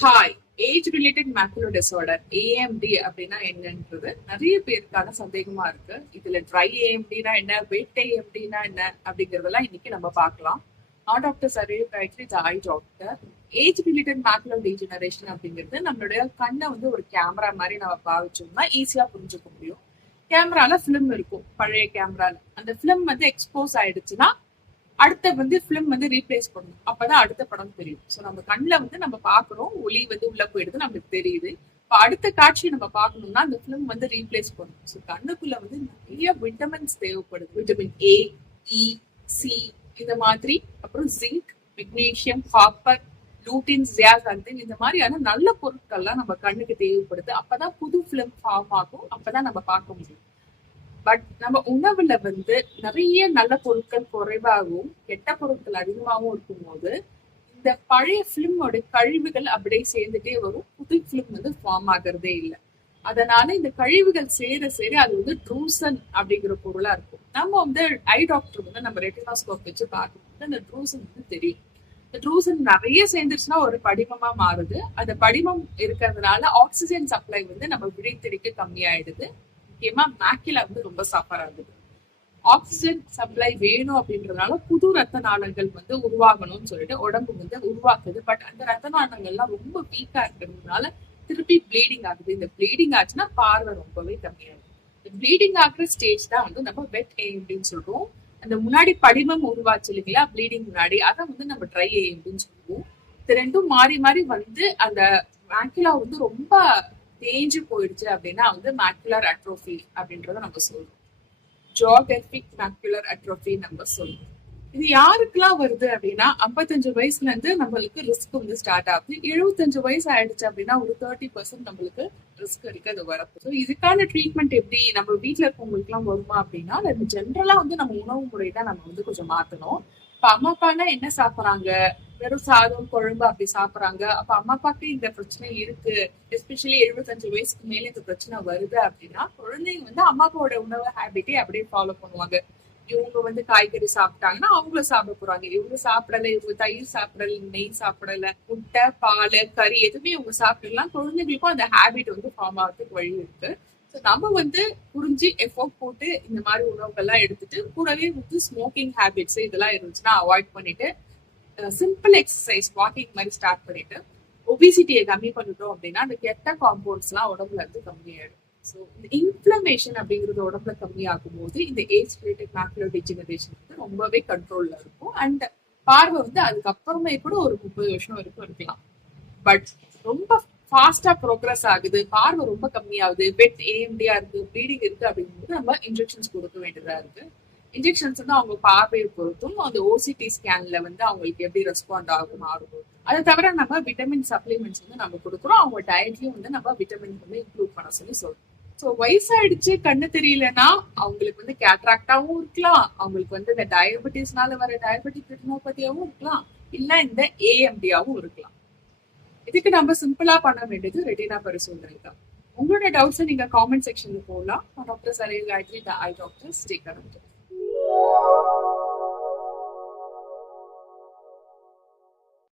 Hi. Age related macular disorder AMD அப்படின்னா என்னன்றது நிறைய பேருக்கான சந்தேகமா இருக்கு. இதுல ட்ரை ஏஎம்டினா என்ன, வெட் ஏஎம்டினா என்ன அப்படிங்கறதெல்லாம் இன்னைக்கு நம்ம பார்க்கலாம். நான் டாக்டர் சரேவ் Gayathri, the eye doctor. Age related macular degeneration அப்படிங்கிறது நம்மளுடைய கண்ணை வந்து ஒரு கேமரா மாதிரி நம்ம பாவிச்சோம்னா ஈஸியா புரிஞ்சுக்க முடியும். கேமரால ஃபிலிம் இருக்கும், பழைய கேமரால அந்த ஃபிலிம் வந்து எக்ஸ்போஸ் ஆயிடுச்சுன்னா அடுத்த வந்து ஃபிலிம் வந்து ரீப்ளேஸ் பண்ணணும். அப்பதான் அடுத்த படம் தெரியும். ஸோ நம்ம கண்ணில் வந்து நம்ம பாக்குறோம், ஒளி வந்து உள்ள போயிடுது, நம்மளுக்கு தெரியுது. இப்போ அடுத்த காட்சி நம்ம பார்க்கணும்னா அந்த ஃபிலிம் வந்து ரீப்ளேஸ் பண்ணணும். ஸோ கண்ணுக்குள்ள வந்து நிறைய விட்டமின்ஸ் தேவைப்படுது. விட்டமின் ஏ, இ, சி இந்த மாதிரி, அப்புறம் ஜிங்க், மெக்னீசியம், காப்பர், லூட்டின், ஜியாசாந்தின் இந்த மாதிரியான நல்ல பொருட்கள்லாம் நம்ம கண்ணுக்கு தேவைப்படுது. அப்பதான் புது ஃபிலிம் ஃபார்ம் ஆகும், அப்பதான் நம்ம பார்க்க முடியும். பட் நம்ம உணவுல வந்து நிறைய நல்ல பொருட்கள் குறைவாகவும் கெட்ட பொருட்கள் அதிகமாகவும் இருக்கும்போது இந்த பழைய பிலிமோட கழிவுகள் அப்படியே சேர்ந்துட்டே வரும். புது பிலிம் வந்து ஃபார்ம் ஆகிறதே இல்லை. அதனால இந்த கழிவுகள் சேர சேர அது வந்து ட்ரூசன் அப்படிங்கிற பொருளா இருக்கும். நம்ம வந்து ஐ டாக்டர் வந்து நம்ம ரெட்டினாஸ்கோப் வச்சு பார்க்கும்போது அந்த ட்ரூசன் வந்து தெரியும். இந்த ட்ரூசன் நிறைய சேர்ந்துருச்சுன்னா ஒரு படிமமா மாறுது. அந்த படிமம் இருக்கிறதுனால ஆக்சிஜன் சப்ளை வந்து நம்ம விழித்திரைக்கு கம்மியாயிடுது. முக்கியமா மேக்கில வந்து ரொம்ப சஃபர் ஆகுது. ஆக்சிஜன் சப்ளை வேணும் அப்படின்றதுனால புது ரத்த நாளங்கள் வந்து உருவாகணும்னு சொல்லிட்டு உடம்பு வந்து உருவாக்குது. பட் அந்த ரத்த நாளங்கள்லாம் ரொம்ப வீக்கா இருக்கிறதுனால திருப்பி ப்ளீடிங் ஆகுது. இந்த ப்ளீடிங் ஆச்சுன்னா பார்வை ரொம்பவே கம்மியாகுது. இந்த ப்ளீடிங் ஆகுற ஸ்டேஜ் தான் வந்து நம்ம வெட் ஏஎம்டின்னு சொல்றோம். அந்த முன்னாடி படிமம் உருவாச்சு இல்லைங்களா, ப்ளீடிங் முன்னாடி, அதை வந்து நம்ம ட்ரை ஏஎம்டின்னு சொல்லுவோம். இது ரெண்டும் மாறி மாறி வந்து அந்த மேக்குலா வந்து ரொம்ப தேஞ்சு போயிடுச்சு அப்படின்னா வந்து மேக்குலர் அட்ரோஃபி அப்படின்றத நம்ம சொல்றோம். ஜியோகிராபிக் மேக்குலர் அட்ரோஃபி நம்ம சொல்றோம். இது யாருக்கெல்லாம் வருது அப்படின்னா 55 வயசுல இருந்து நம்மளுக்கு ரிஸ்க் வந்து ஸ்டார்ட் ஆகுது. 75 வயசு ஆயிடுச்சு அப்படின்னா ஒரு 30% நம்மளுக்கு ரிஸ்க் இருக்கு அது வரப்போ. ஸோ இதுக்கான ட்ரீட்மெண்ட் எப்படி நம்ம வீட்டுல இருக்கவங்களுக்கு எல்லாம் வருமா அப்படின்னா, ஜென்ரலா வந்து நம்ம உணவு முறை தான் நம்ம வந்து கொஞ்சம் மாத்தணும். இப்ப அம்மா அப்பானா என்ன சாப்பிடுறாங்க, வெறும் சாதம் குழம்பு அப்படி சாப்பிடுறாங்க. அப்ப அம்மா அப்பாக்கு இந்த பிரச்சனை இருக்கு. எஸ்பெஷலி 75 வயசுக்கு மேல இந்த பிரச்சனை வருது அப்படின்னா குழந்தைங்க வந்து அம்மா அப்பாவோட உணவு ஹேபிட்டே அப்படியே ஃபாலோ பண்ணுவாங்க. இவங்க வந்து காய்கறி சாப்பிட்டாங்கன்னா அவங்களும் சாப்பிட போறாங்க. இவங்க சாப்பிடல, இவங்க தயிர் சாப்பிடல, நெய் சாப்பிடல, முட்டை, பால், கறி எதுவுமே இவங்க சாப்பிடலாம். குழந்தைங்களுக்கும் அந்த ஹேபிட் வந்து ஃபார்ம் ஆகிறதுக்கு வழி இருக்கு. நம்ம வந்து புரிஞ்சு எஃபோர்ட் போட்டு இந்த மாதிரி உணவுகள்லாம் எடுத்துட்டு கூடவே வந்து ஸ்மோக்கிங் ஹேபிட்ஸ் இதெல்லாம் இருந்துச்சுன்னா அவாய்ட் பண்ணிட்டு சிம்பிள் எக்ஸசைஸ் வாக்கிங் மாதிரி ஸ்டார்ட் பண்ணிட்டு ஒபிசிட்டியை கம்மி பண்ணிட்டோம் அப்படின்னா அந்த கெட்ட காம்பவுண்ட்ஸ் எல்லாம் உடம்புல இருந்து கம்மியாயிடும். ஸோ இந்த இன்ஃப்ளமேஷன் அப்படிங்கிறது உடம்புல கம்மியாகும் போது இந்த ஏஜ் ரிலேட்டட் மேக்குலர் டிஜெனரேஷன் வந்து ரொம்பவே கண்ட்ரோல்ல இருக்கும். அண்ட் பார்வை வந்து அதுக்கப்புறமே கூட ஒரு 30 வருஷம் வரைக்கும் இருக்கலாம். பட் ரொம்ப ஃபாஸ்டா ப்ரோக்ரஸ் ஆகுது, பார்வை ரொம்ப கம்மியாகுது, வெட் ஏஎம்டியா இருக்கு, ப்ளீடிங் இருக்கு அப்படிங்கும்போது நம்ம இன்ஜெக்ஷன்ஸ் கொடுக்க வேண்டியதா இருக்கு. இன்ஜெக்ஷன்ஸ் வந்து அவங்க பார்வையை பொறுத்தும் அந்த ஓசிடி ஸ்கேன்ல வந்து அவங்களுக்கு எப்படி ரெஸ்பாண்ட் ஆகும் மாறும். அதை தவிர நம்ம விட்டமின் சப்ளிமெண்ட்ஸ் வந்து நம்ம கொடுக்குறோம். அவங்க டயட்லயும் வந்து நம்ம விட்டமின் வந்து இன்க்ளூட் பண்ண சொல்லி சொல்றோம். ஸோ வயசாயிடுச்சு கண்ணு தெரியலன்னா அவங்களுக்கு வந்து கேட்ராக்டாவும் இருக்கலாம், அவங்களுக்கு வந்து இந்த டயபெட்டிஸ்னால வர டயபெட்டிக் ரெட்டினோபதியாவும் இருக்கலாம், இல்ல இந்த ஏஎம்டியாவும் இருக்கலாம். இதுக்கு நம்ம சிம்பிளா பண்ண வேண்டியது ரெட்டினா பரிசோதனை தான். உங்களோட டவுட்ஸை நீங்க காமெண்ட் செக்ஷன்ல போடலாம். டாக்டர் சரேவ் Gayathri, the eye doctor. Stay connected.